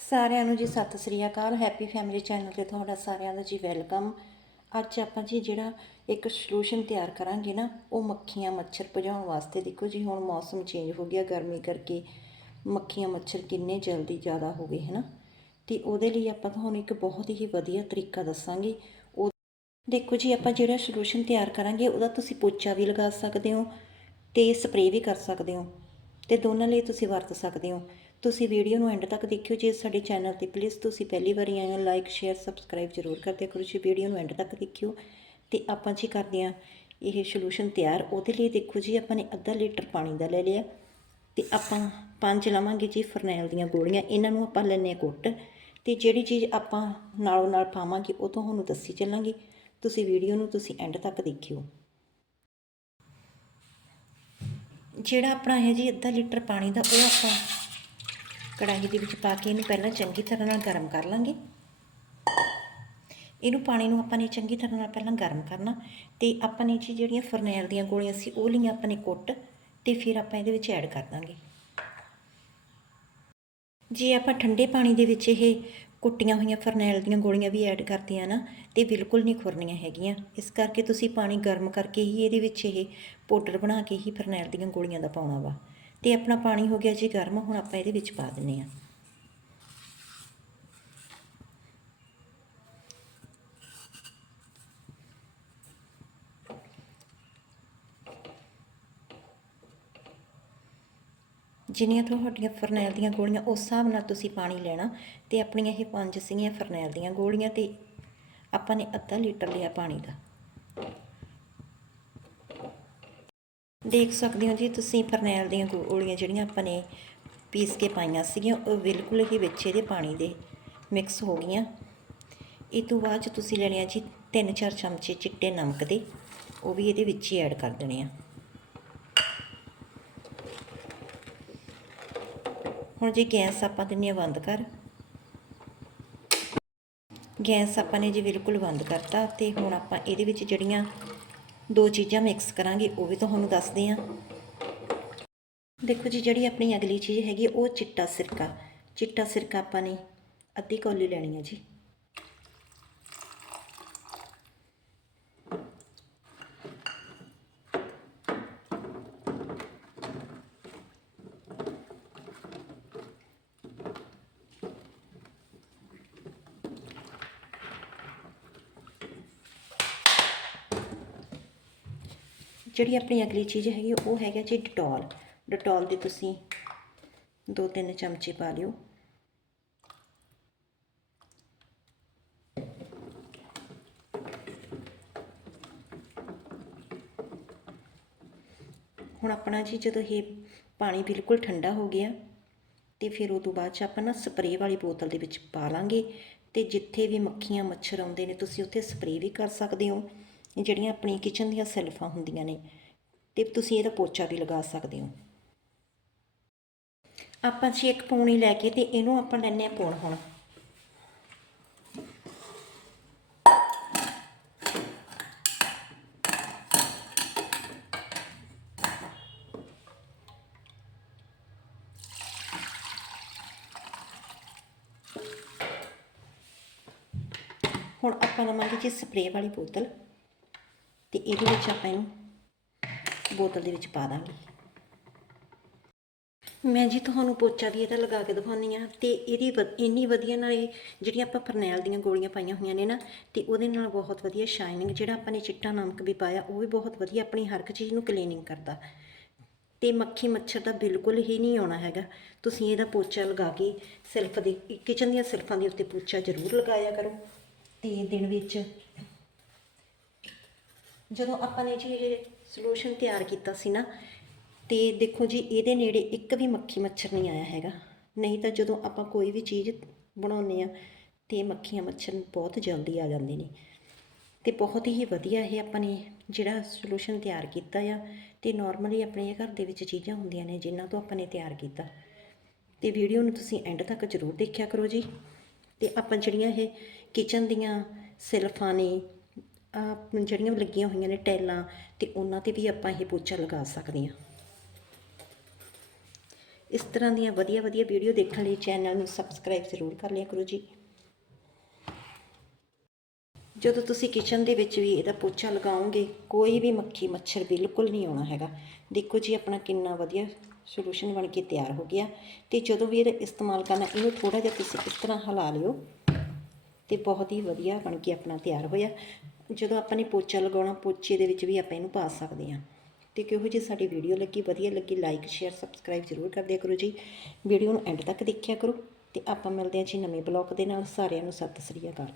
ਸਾਰਿਆਂ ਨੂੰ ਜੀ ਸਤਿ ਸ੍ਰੀ ਅਕਾਲ ਹੈਪੀ ਫੈਮਿਲੀ ਚੈਨਲ ਤੇ ਤੁਹਾਡਾ ਸਾਰਿਆਂ ਦਾ ਜੀ ਵੈਲਕਮ ਅੱਜ ਆਪਾਂ ਜੀ ਜਿਹੜਾ ਇੱਕ ਸੋਲੂਸ਼ਨ ਤਿਆਰ ਕਰਾਂਗੇ ਨਾ, ਉਹ ਮੱਖੀਆਂ ਮੱਛਰ ਭਜਾਉਣ ਵਾਸਤੇ। ਦੇਖੋ ਜੀ, ਹੁਣ ਮੌਸਮ ਚੇਂਜ ਹੋ ਗਿਆ ਗਰਮੀ ਕਰਕੇ, ਮੱਖੀਆਂ ਮੱਛਰ ਕਿੰਨੇ ਜਲਦੀ ਜ਼ਿਆਦਾ ਹੋ ਗਏ, ਹਨਾ? ਤੇ ਉਹਦੇ ਲਈ ਆਪਾਂ ਤੁਹਾਨੂੰ ਇੱਕ ਬਹੁਤ ਹੀ ਵਧੀਆ ਤਰੀਕਾ ਦੱਸਾਂਗੇ। ਉਹ ਦੇਖੋ ਜੀ, ਆਪਾਂ ਜਿਹੜਾ ਸੋਲੂਸ਼ਨ ਤਿਆਰ ਕਰਾਂਗੇ, ਉਹਦਾ ਤੁਸੀਂ ਪੋਚਾ ਵੀ ਲਗਾ ਸਕਦੇ ਹੋ ਤੇ ਸਪਰੇਅ ਵੀ ਕਰ ਸਕਦੇ ਹੋ ਤੇ ਦੋਨਾਂ ਲਈ ਤੁਸੀਂ ਵਰਤ ਸਕਦੇ ਹੋ। ਤੁਸੀਂ ਵੀਡੀਓ ਨੂੰ ਐਂਡ ਤੱਕ ਦੇਖਿਓ, ਜੇ ਸਾਡੇ ਚੈਨਲ ਤੇ ਪਲੀਜ਼ ਤੁਸੀਂ ਪਹਿਲੀ ਵਾਰੀ ਆਏ ਹੋ ਲਾਈਕ ਸ਼ੇਅਰ ਸਬਸਕ੍ਰਾਈਬ ਜ਼ਰੂਰ ਕਰਦੇ ਕਰੋ, ਜੀ ਵੀਡੀਓ ਨੂੰ ਐਂਡ ਤੱਕ ਦੇਖਿਓ। ਤੇ ਆਪਾਂ ਜੀ ਕਰਦੇ ਹਾਂ, ਇਹ ਸੋਲੂਸ਼ਨ ਤਿਆਰ, ਉਹਦੇ ਲਈ ਦੇਖੋ ਜੀ, ਆਪਾਂ ਨੇ ਅੱਧਾ ਲੀਟਰ ਪਾਣੀ ਦਾ ਲੈ ਲਿਆ। ਤੇ ਆਪਾਂ ਪੰਜ ਲਵਾਂਗੇ ਜੀ ਫਰਨੈਲ ਦੀਆਂ ਗੋਲੀਆਂ, ਇਹਨਾਂ ਨੂੰ ਆਪਾਂ ਲੈਣੇ ਕੁੱਟ ਤੇ ਜਿਹੜੀ ਚੀਜ਼ ਆਪਾਂ ਨਾਲੋਂ ਨਾਲ ਪਾਵਾਂਗੇ, ਉਹ ਤੁਹਾਨੂੰ ਦੱਸੀ ਚੱਲਾਂਗੇ। ਤੁਸੀਂ ਵੀਡੀਓ ਨੂੰ ਤੁਸੀਂ ਐਂਡ ਤੱਕ ਦੇਖਿਓ। ਜਿਹੜਾ ਆਪਣਾ ਹੈ ਜੀ ਅੱਧਾ ਲੀਟਰ ਪਾਣੀ ਦਾ, ਉਹ ਆਪਾਂ ਕੜਾਹੀ ਦੇ ਵਿੱਚ ਪਾ ਕੇ ਇਹਨੂੰ ਪਹਿਲਾਂ ਚੰਗੀ ਤਰ੍ਹਾਂ ਨਾਲ ਗਰਮ ਕਰ ਲਾਂਗੇ। ਇਹਨੂੰ ਪਾਣੀ ਨੂੰ ਆਪਾਂ ਨੇ ਚੰਗੀ ਤਰ੍ਹਾਂ ਨਾਲ ਪਹਿਲਾਂ ਗਰਮ ਕਰਨਾ ਤੇ ਆਪਾਂ ਨੇ ਜੀ ਜਿਹੜੀਆਂ ਫਰਨੈਲ ਦੀਆਂ ਗੋਲੀਆਂ ਸੀ, ਉਹ ਲਈਆਂ ਆਪਾਂ ਨੇ ਕੁੱਟ ਤੇ ਫਿਰ ਆਪਾਂ ਇਹਦੇ ਵਿੱਚ ਐਡ ਕਰ ਦਾਂਗੇ। ਜੇ ਆਪਾਂ ਠੰਡੇ ਪਾਣੀ ਦੇ ਵਿੱਚ ਇਹ ਕੁੱਟੀਆਂ ਹੋਈਆਂ ਫਰਨੈਲ ਦੀਆਂ ਗੋਲੀਆਂ ਵੀ ਐਡ ਕਰਦੀਆਂ ਨਾ, ਤੇ ਬਿਲਕੁਲ ਨਹੀਂ ਖੁਰਨੀਆਂ ਹੈਗੀਆਂ। ਇਸ ਕਰਕੇ ਤੁਸੀਂ ਪਾਣੀ ਗਰਮ ਕਰਕੇ ਹੀ ਇਹਦੇ ਵਿੱਚ ਇਹ ਪਾਊਡਰ ਬਣਾ ਕੇ ਹੀ ਫਰਨੈਲ ਦੀਆਂ ਗੋਲੀਆਂ ਦਾ ਪਾਉਣਾ ਵਾ। ਤੇ ਆਪਣਾ ਪਾਣੀ ਹੋ ਗਿਆ ਜੀ ਗਰਮ, ਹੁਣ ਆਪਾਂ ਇਹਦੇ ਵਿੱਚ ਪਾ ਦਿੰਨੇ ਆ ਜਿੰਨੀਆਂ ਤੁਹਾਡੀਆਂ ਫਰਨੈਲ ਦੀਆਂ ਗੋਲੀਆਂ, ਉਸ ਹਿਸਾਬ ਨਾਲ ਤੁਸੀਂ ਪਾਣੀ ਲੈਣਾ ਤੇ ਆਪਣੀਆਂ ਇਹ ਪੰਜ ਸੀਗੀਆਂ ਫਰਨੈਲ ਦੀਆਂ ਗੋਲੀਆਂ ਤੇ ਆਪਾਂ ਨੇ ਅੱਧਾ ਲੀਟਰ ਲਿਆ ਪਾਣੀ ਦਾ। ਦੇਖ ਸਕਦੇ ਹੋ ਜੀ ਤੁਸੀਂ ਫਰਨੈਲ ਦੀਆਂ ਗੋਲੀਆਂ ਜਿਹੜੀਆਂ ਆਪਾਂ ਨੇ ਪੀਸ ਕੇ ਪਾਈਆਂ ਸੀਗੀਆਂ, ਉਹ ਬਿਲਕੁਲ ਹੀ ਵਿੱਚ ਇਹਦੇ ਪਾਣੀ ਦੇ ਮਿਕਸ ਹੋ ਗਈਆਂ। ਇਹ ਤੋਂ ਬਾਅਦ 'ਚ ਤੁਸੀਂ ਲੈਣੇ ਆ ਜੀ 3-4 ਚਮਚੇ ਚਿੱਟੇ ਨਮਕ ਦੇ, ਉਹ ਵੀ ਇਹਦੇ ਵਿੱਚ ਹੀ ਐਡ ਕਰ ਦੇਣੇ ਆ। ਹੁਣ ਜੀ ਗੈਸ ਆਪਾਂ ਦਿੰਨੇ ਆ ਬੰਦ ਕਰ। ਗੈਸ ਆਪਾਂ ਨੇ ਜੀ ਬਿਲਕੁਲ ਬੰਦ ਕਰਤਾ ਤੇ ਹੁਣ ਆਪਾਂ ਇਹਦੇ ਵਿੱਚ ਜਿਹੜੀਆਂ ਦੋ ਚੀਜ਼ਾਂ ਮਿਕਸ ਕਰਾਂਗੇ, ਉਹ ਵੀ ਤੁਹਾਨੂੰ ਦੱਸਦੇ ਆ ਦੇਖੋ ਜੀ, ਜਿਹੜੀ ਆਪਣੀ ਅਗਲੀ ਚੀਜ਼ ਹੈਗੀ, ਉਹ ਚਿੱਟਾ ਸਿਰਕਾ। ਚਿੱਟਾ ਸਿਰਕਾ ਆਪਾਂ ਨੇ ਅੱਧੀ ਕੌਲੀ ਲੈਣੀ ਹੈ ਜੀ। ਜਿਹੜੀ ਆਪਣੀ ਅਗਲੀ ਚੀਜ਼ ਹੈਗੀ, ਉਹ ਹੈਗਾ ਜੀ ਡਟੋਲ। ਡਟੋਲ ਦੇ ਤੁਸੀਂ ਦੋ ਤਿੰਨ ਚਮਚੇ ਪਾ ਲਿਓ। ਹੁਣ ਆਪਣਾ ਜੀ ਜਦੋਂ ਇਹ ਪਾਣੀ ਬਿਲਕੁਲ ਠੰਡਾ ਹੋ ਗਿਆ, ਤੇ ਫਿਰ ਉਹ ਤੋਂ ਬਾਅਦ ਚ ਆਪਾਂ ਨਾ ਸਪਰੇਅ ਵਾਲੀ ਬੋਤਲ ਦੇ ਵਿੱਚ ਪਾ ਲਾਂਗੇ, ਤੇ ਜਿੱਥੇ ਵੀ ਮੱਖੀਆਂ, ਮੱਛਰ ਆਉਂਦੇ ਨੇ, ਤੁਸੀਂ ਉੱਥੇ ਸਪਰੇਅ ਵੀ ਕਰ ਸਕਦੇ ਹੋ। ਇਹ ਜਿਹੜੀਆਂ ਆਪਣੀ ਕਿਚਨ ਦੀਆਂ ਸੈਲਫਾਂ ਹੁੰਦੀਆਂ ਨੇ, ਤੇ ਤੁਸੀਂ ਇਹਦਾ ਪੋਚਾ ਵੀ ਲਗਾ ਸਕਦੇ ਹੋ। ਆਪਾਂ ਜੀ ਇੱਕ ਪੌਣੀ ਲੈ ਕੇ ਤੇ ਇਹਨੂੰ ਆਪਾਂ ਲੈਣੇ ਆ ਪੌਣ ਹੁਣ। ਹੁਣ ਆਪਾਂ ਲਵਾਂਗੇ ਜੀ ਸਪਰੇਅ ਵਾਲੀ ਬੋਤਲ। ਤੇ ਇਹਦੇ ਵਿੱਚ ਆਪਾਂ ਇਹਨੂੰ ਬੋਤਲ ਦੇ ਵਿੱਚ ਪਾ ਦਾਂਗੇ। ਮੈਂ ਜੀ ਤੁਹਾਨੂੰ ਪੋਚਾ ਵੀ ਇਹਦਾ ਲਗਾ ਕੇ ਦਿਖਾਉਣੀ ਆ ਤੇ ਇਹਦੀ ਵ- ਇੰਨੀ ਵਧੀਆ ਨਾਲ ਇਹ ਜਿਹੜੀਆਂ ਆਪਾਂ ਫਰਨੈਲ ਦੀਆਂ ਗੋਲੀਆਂ ਪਾਈਆਂ ਹੋਈਆਂ ਨੇ ਨਾ, ਤੇ ਉਹਦੇ ਨਾਲ ਬਹੁਤ ਵਧੀਆ ਸ਼ਾਈਨਿੰਗ ਜਿਹੜਾ ਆਪਾਂ ਨੇ ਚਿੱਟਾ ਨਮਕ ਵੀ ਪਾਇਆ, ਉਹ ਵੀ ਬਹੁਤ ਵਧੀਆ ਆਪਣੀ ਹਰ ਇੱਕ ਚੀਜ਼ ਨੂੰ ਕਲੀਨਿੰਗ ਕਰਦਾ। ਤੇ ਮੱਖੀ ਮੱਛਰ ਦਾ ਬਿਲਕੁਲ ਹੀ ਨਹੀਂ ਆਉਣਾ ਹੈਗਾ। ਤੁਸੀਂ ਇਹਦਾ ਪੋਚਾ ਲਗਾ ਕੇ ਸਿਲਫ ਦੇ, ਕਿਚਨ ਦੀਆਂ ਸਿਲਫਾਂ ਦੇ ਉੱਤੇ ਪੋਚਾ ਜ਼ਰੂਰ ਲਗਾਇਆ ਕਰੋ। ਤੇ ਦਿਨ ਵਿੱਚ ਜਦੋਂ ਆਪਾਂ ਨੇ ਜੀ ਇਹ ਸੋਲੂਸ਼ਨ ਤਿਆਰ ਕੀਤਾ ਸੀ ਨਾ, ਤੇ ਦੇਖੋ ਜੀ, ਇਹਦੇ ਨੇੜੇ ਇੱਕ ਵੀ ਮੱਖੀ ਮੱਛਰ ਨਹੀਂ ਆਇਆ ਹੈਗਾ। ਨਹੀਂ ਤਾਂ ਜਦੋਂ ਆਪਾਂ ਕੋਈ ਵੀ ਚੀਜ਼ ਬਣਾਉਂਦੇ ਆ ਤੇ ਮੱਖੀਆਂ ਮੱਛਰ ਬਹੁਤ ਜਲਦੀ ਆ ਜਾਂਦੇ ਨੇ। ਤੇ ਬਹੁਤ ਹੀ ਵਧੀਆ ਇਹ ਆਪਾਂ ਨੇ ਜਿਹੜਾ ਸੋਲੂਸ਼ਨ ਤਿਆਰ ਕੀਤਾ ਆ, ਤੇ ਨਾਰਮਲੀ ਆਪਣੇ ਘਰ ਦੇ ਵਿੱਚ ਚੀਜ਼ਾਂ ਹੁੰਦੀਆਂ ਨੇ ਜਿਨ੍ਹਾਂ ਤੋਂ ਆਪਾਂ ਨੇ ਤਿਆਰ ਕੀਤਾ। ਤੇ ਵੀਡੀਓ ਨੂੰ ਤੁਸੀਂ ਐਂਡ ਤੱਕ ਜ਼ਰੂਰ ਦੇਖਿਆ ਕਰੋ ਜੀ। ਤੇ ਆਪਾਂ ਜਿਹੜੀਆਂ ਇਹ ਕਿਚਨ ਦੀਆਂ ਸਿਲਫਾਂ ਨੇ ਆ ਜਿਹੜੀਆਂ ਲੱਗੀਆਂ ਹੋਈਆਂ ਨੇ ਟੈਲਾਂ ਤੇ ਉਹਨਾਂ ਤੇ ਵੀ ਆਪਾਂ ਇਹ ਪੋਚਾ ਲਗਾ ਸਕਦੇ ਹਾਂ। ਇਸ ਤਰ੍ਹਾਂ ਦੀਆਂ ਵਧੀਆ ਵਧੀਆ ਵੀਡੀਓ ਦੇਖਣ ਲਈ ਚੈਨਲ ਨੂੰ ਸਬਸਕ੍ਰਾਈਬ ਜ਼ਰੂਰ ਕਰ ਲਿਆ ਕਰੋ ਜੀ। ਜਦੋਂ ਤੁਸੀਂ ਕਿਚਨ ਦੇ ਵਿੱਚ ਵੀ ਇਹਦਾ ਪੋਚਾ ਲਗਾਓਗੇ, ਕੋਈ ਵੀ ਮੱਖੀ ਮੱਛਰ ਬਿਲਕੁਲ ਨਹੀਂ ਆਉਣਾ ਹੈਗਾ। ਦੇਖੋ ਜੀ, ਆਪਣਾ ਕਿੰਨਾ ਵਧੀਆ ਸੋਲੂਸ਼ਨ ਬਣ ਕੇ ਤਿਆਰ ਹੋ ਗਿਆ। ਤੇ ਜਦੋਂ ਵੀ ਇਹਦਾ ਇਸਤੇਮਾਲ ਕਰਨਾ, ਇਹਨੂੰ ਥੋੜਾ ਜਿਹਾ ਤੁਸੀਂ ਇਸ ਤਰ੍ਹਾਂ ਹਿਲਾ ਲਿਓ ਤੇ ਬਹੁਤ ਹੀ ਵਧੀਆ ਬਣ ਕੇ ਆਪਣਾ ਤਿਆਰ ਹੋਇਆ। ਜਦੋਂ ਆਪਾਂ ਨੇ ਪੋਚਾ ਲਗਾਉਣਾ, ਪੋਚੇ ਦੇ ਵਿੱਚ ਵੀ ਆਪਾਂ ਇਹਨੂੰ ਪਾ ਸਕਦੇ ਹਾਂ। ਤੇ ਕਿਹੋ ਜਿਹੀ ਸਾਡੀ ਵੀਡੀਓ ਲੱਗੀ, ਵਧੀਆ ਲੱਗੀ ਲਾਈਕ ਸ਼ੇਅਰ ਸਬਸਕ੍ਰਾਈਬ ਜ਼ਰੂਰ ਕਰ ਦਿਆ ਕਰੋ ਜੀ। ਵੀਡੀਓ ਨੂੰ ਐਂਡ ਤੱਕ ਦੇਖਿਆ ਕਰੋ ਤੇ ਆਪਾਂ ਮਿਲਦੇ ਹਾਂ ਜੀ ਨਵੇਂ ਬਲੌਗ ਦੇ ਨਾਲ। ਸਾਰਿਆਂ ਨੂੰ ਸਤਿ ਸ੍ਰੀ ਅਕਾਲ।